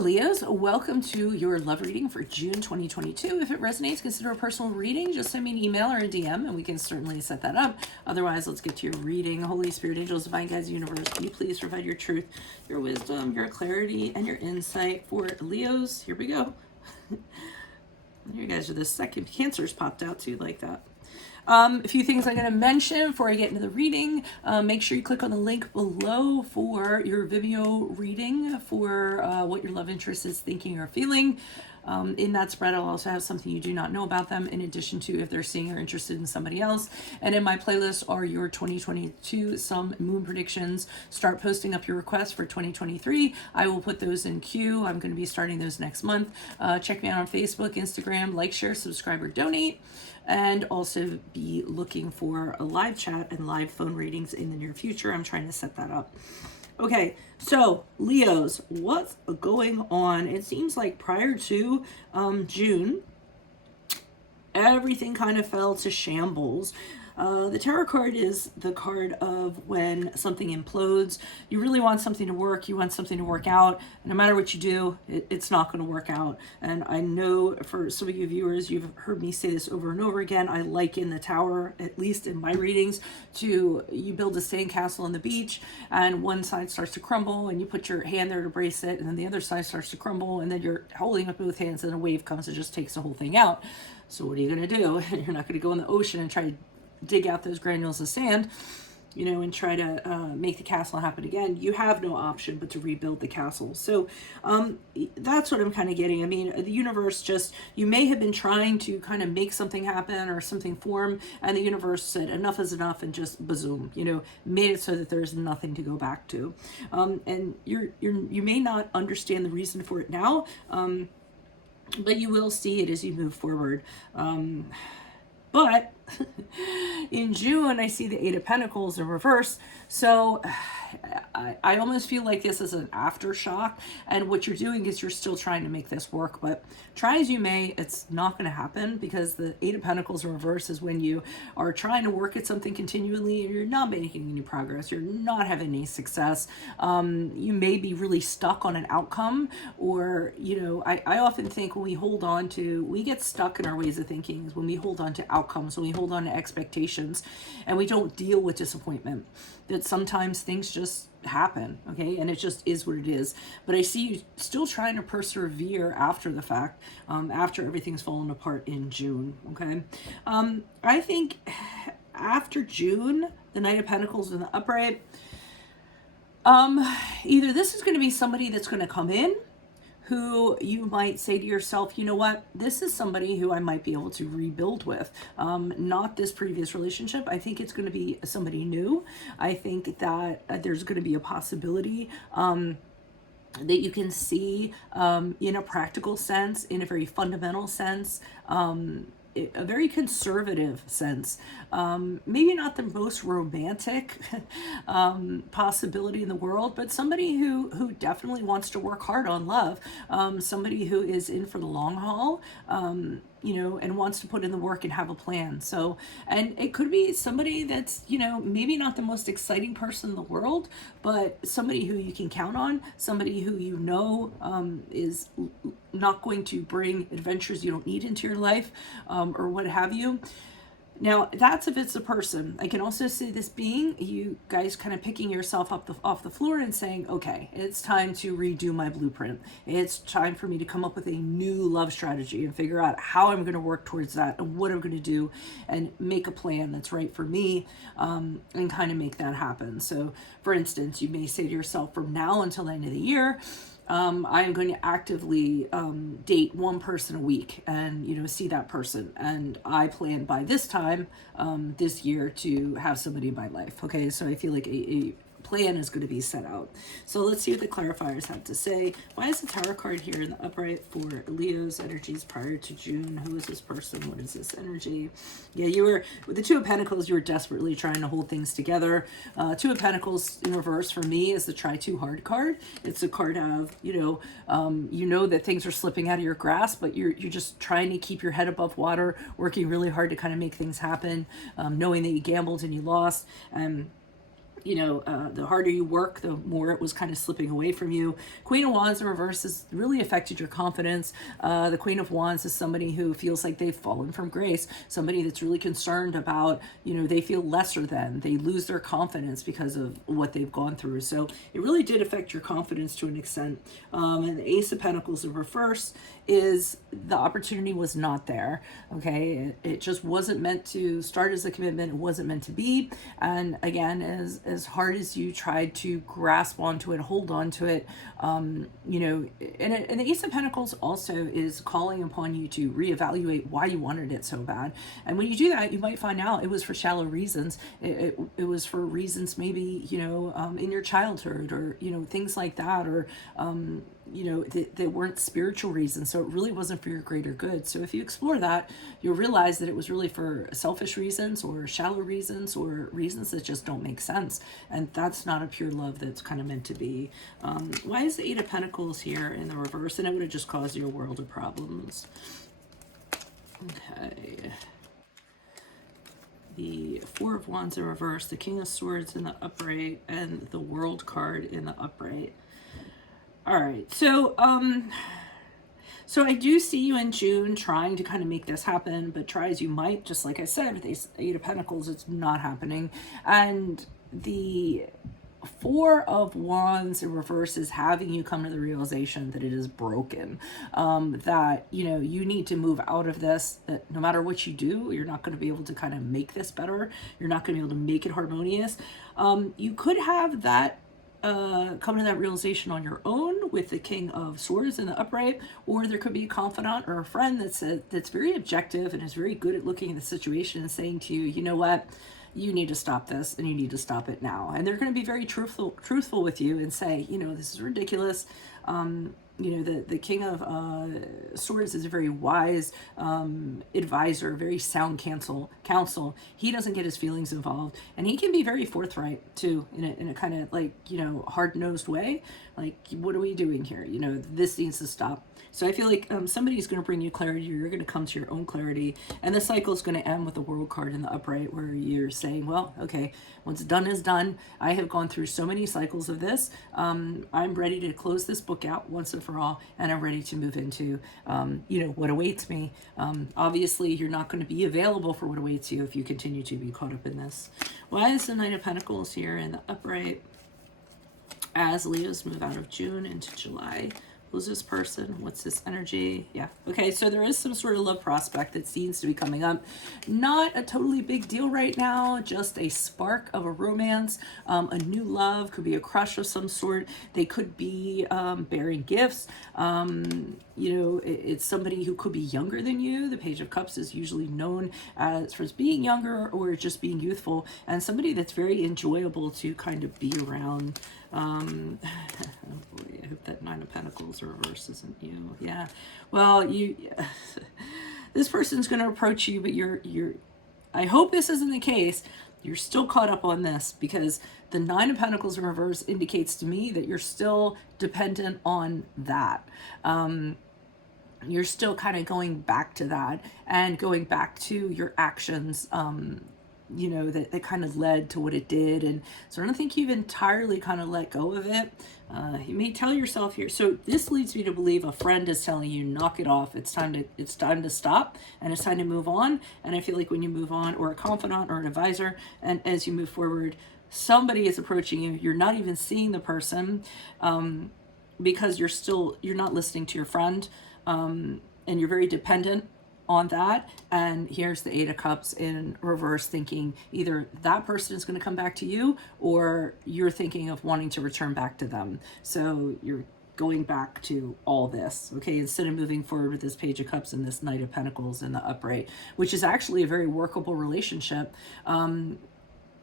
Hello, Leos. Welcome to your love reading for June 2022. If it resonates, consider a personal reading. Just send me an email or a DM and we can certainly set that up. Otherwise, let's get to your reading. Holy Spirit, angels, divine guides, universe, can you please provide your truth, your wisdom, your clarity, and your insight for Leos? Here we go. You guys are the second. Cancers popped out too, like that. A few things I'm going to mention before I get into the reading. Make sure you click on the link below for your Vimeo reading for what your love interest is thinking or feeling. In that spread, I'll also have something you do not know about them, in addition to if they're seeing or interested in somebody else. And in my playlist are your 2022 Sun Moon predictions. Start posting up your requests for 2023. I will put those in queue. I'm going to be starting those next month. Check me out on Facebook, Instagram, like, share, subscribe, or donate. And also be looking for a live chat and live phone readings in the near future. I'm trying to set that up. Okay, so Leos, what's going on? It seems like prior to June, everything kind of fell to shambles. The tarot card is the card of when something implodes. You really want something to work. You want something to work out. And no matter what you do, it's not going to work out. And I know for some of you viewers, you've heard me say this over and over again. I liken the tower, at least in my readings, to you build a sandcastle on the beach and one side starts to crumble and you put your hand there to brace it and then the other side starts to crumble and then you're holding up both hands and a wave comes and just takes the whole thing out. So what are you going to do? You're not going to go in the ocean and try to dig out those granules of sand, you know, and try to make the castle happen again. You have no option but to rebuild the castle. So that's what I'm kind of getting. I mean, the universe just, you may have been trying to kind of make something happen or something form, and the universe said enough is enough and just bazoom, you know, made it so that there's nothing to go back to. And you may not understand the reason for it now, but you will see it as you move forward. But in June, I see the Eight of Pentacles in reverse. So I almost feel like this is an aftershock. And what you're doing is you're still trying to make this work. But try as you may, it's not going to happen, because the Eight of Pentacles in reverse is when you are trying to work at something continually and you're not making any progress. You're not having any success. You may be really stuck on an outcome, or, you know, I often think when we hold on to, we get stuck in our ways of thinking is when we hold on to outcomes, when we hold on to expectations, and we don't deal with disappointment. That sometimes things just happen, okay, and it just is what it is. But I see you still trying to persevere after the fact, after everything's fallen apart in June, okay. I think after June, the Knight of Pentacles in the upright, either this is going to be somebody that's going to come in who you might say to yourself, you know what, this is somebody who I might be able to rebuild with. Not this previous relationship. I think it's going to be somebody new. I think that there's going to be a possibility that you can see in a practical sense, in a very fundamental sense, a very conservative sense, maybe not the most romantic possibility in the world, but somebody who definitely wants to work hard on love, somebody who is in for the long haul, you know, and wants to put in the work and have a plan. So, and it could be somebody that's, you know, maybe not the most exciting person in the world, but somebody who you can count on, somebody who you know is not going to bring adventures you don't need into your life, or what have you. Now, that's if it's a person. I can also see this being you guys kind of picking yourself up off the floor and saying, okay, it's time to redo my blueprint. It's time for me to come up with a new love strategy and figure out how I'm going to work towards that and what I'm going to do and make a plan that's right for me, and kind of make that happen. So, for instance, you may say to yourself, from now until the end of the year, I am going to actively date one person a week and, you know, see that person. And I plan by this time this year to have somebody in my life. Okay, so I feel like a plan is going to be set out. So let's see what the clarifiers have to say. Why is the Tower card here in the upright for Leo's energies prior to June? Who is this person? What is this energy? Yeah, you were, with the Two of Pentacles, you were desperately trying to hold things together. Two of Pentacles in reverse for me is the try too hard card. It's a card of, you know that things are slipping out of your grasp, but you're just trying to keep your head above water, working really hard to kind of make things happen, knowing that you gambled and you lost. the harder you work, the more it was kind of slipping away from you. Queen of Wands in reverse has really affected your confidence. The Queen of Wands is somebody who feels like they've fallen from grace, somebody that's really concerned about, they feel lesser than, they lose their confidence because of what they've gone through. So it really did affect your confidence to an extent. And the Ace of Pentacles in reverse is the opportunity was not there. Okay, it just wasn't meant to start as a commitment. It wasn't meant to be. And again, as hard as you tried to grasp onto it, hold on to it, and the Ace of Pentacles also is calling upon you to reevaluate why you wanted it so bad. And when you do that, you might find out it was for shallow reasons. It was for reasons maybe, in your childhood, or, things like that, or, that weren't spiritual reasons. So it really wasn't for your greater good. So if you explore that, you'll realize that it was really for selfish reasons, or shallow reasons, or reasons that just don't make sense. And that's not a pure love that's kind of meant to be. Why is the Eight of Pentacles here in the reverse? And it would have just caused you a world of problems. Okay. The Four of Wands in reverse, the King of Swords in the upright, and the World card in the upright. All right, so I do see you in June trying to kind of make this happen, but try as you might, just like I said, with the Eight of Pentacles, it's not happening. And the Four of Wands in reverse is having you come to the realization that it is broken, that, you need to move out of this, that no matter what you do, you're not going to be able to kind of make this better. You're not going to be able to make it harmonious. You could have that come to that realization on your own with the King of Swords in the upright, or there could be a confidant or a friend that's very objective and is very good at looking at the situation and saying to you, you know what, you need to stop this, and you need to stop it now. And they're going to be very truthful with you and say, this is ridiculous. The King of Swords is a very wise advisor, very sound counsel. He doesn't get his feelings involved, and he can be very forthright too, in a kind of like, hard-nosed way. Like, what are we doing here? This needs to stop. So I feel like somebody's going to bring you clarity. You're going to come to your own clarity. And the cycle is going to end with the World card in the upright, where you're saying, well, okay, what's done is done. I have gone through so many cycles of this. I'm ready to close this book out once and for all. And I'm ready to move into, what awaits me. Obviously, you're not going to be available for what awaits you if you continue to be caught up in this. Why is the Knight of Pentacles here in the upright as Leos move out of June into July? Who's this person? What's this energy? Yeah. Okay, so there is some sort of love prospect that seems to be coming up. Not a totally big deal right now, just a spark of a romance, a new love, could be a crush of some sort. They could be bearing gifts. It's somebody who could be younger than you. The Page of Cups is usually known as for being younger or just being youthful, and somebody that's very enjoyable to kind of be around. Oh boy, I hope that Nine of Pentacles reverse isn't you. Yeah. Well, this person's going to approach you, but I hope this isn't the case. You're still caught up on this, because the Nine of Pentacles in reverse indicates to me that you're still dependent on that. You're still kind of going back to that and going back to your actions, that kind of led to what it did. And so I don't think you've entirely kind of let go of it. You may tell yourself here, so this leads me to believe a friend is telling you, knock it off. It's time to stop, and it's time to move on. And I feel like when you move on, or a confidant or an advisor, and as you move forward, somebody is approaching you. You're not even seeing the person, because you're not listening to your friend, and you're very dependent on that. And here's the Eight of Cups in reverse, thinking either that person is going to come back to you, or you're thinking of wanting to return back to them. So you're going back to all this, okay, instead of moving forward with this Page of Cups and this Knight of Pentacles in the upright, which is actually a very workable relationship. I'm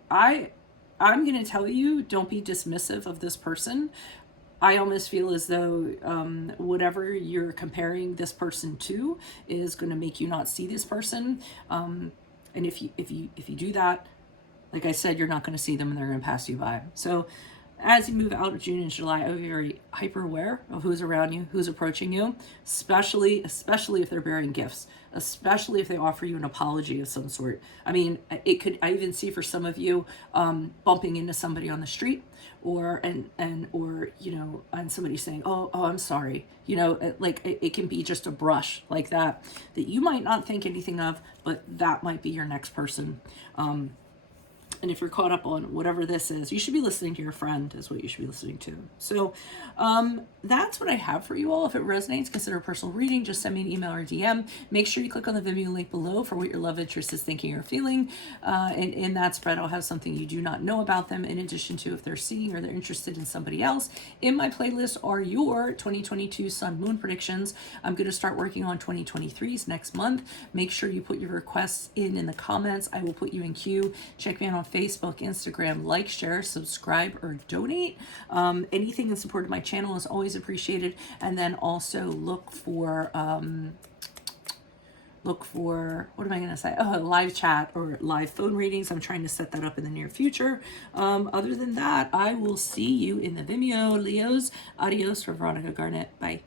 going to tell you, don't be dismissive of this person. I almost feel as though whatever you're comparing this person to is going to make you not see this person. And if you do that, like I said, you're not going to see them, and they're going to pass you by. So As you move out of June and July, I would be very hyper aware of who's around you, who's approaching you, especially if they're bearing gifts, especially if they offer you an apology of some sort. I mean, I even see for some of you, bumping into somebody on the street, or and somebody saying, oh, I'm sorry. It can be just a brush like that you might not think anything of, but that might be your next person. And if you're caught up on whatever this is, you should be listening to your friend, is what you should be listening to. So that's what I have for you all. If it resonates, consider a personal reading. Just send me an email or DM. Make sure you click on the Vimeo link below for what your love interest is thinking or feeling. And in that spread, I'll have something you do not know about them, in addition to if they're seeing or they're interested in somebody else. In my playlist are your 2022 Sun Moon predictions. I'm going to start working on 2023's next month. Make sure you put your requests in the comments. I will put you in queue. Check me out on Facebook, Instagram, like, share, subscribe, or donate. Anything in support of my channel is always appreciated. And then also look for what am I going to say? Oh, live chat or live phone readings. I'm trying to set that up in the near future. Other than that, I will see you in the Vimeo, Leos. Adios for Veronica Garnet. Bye.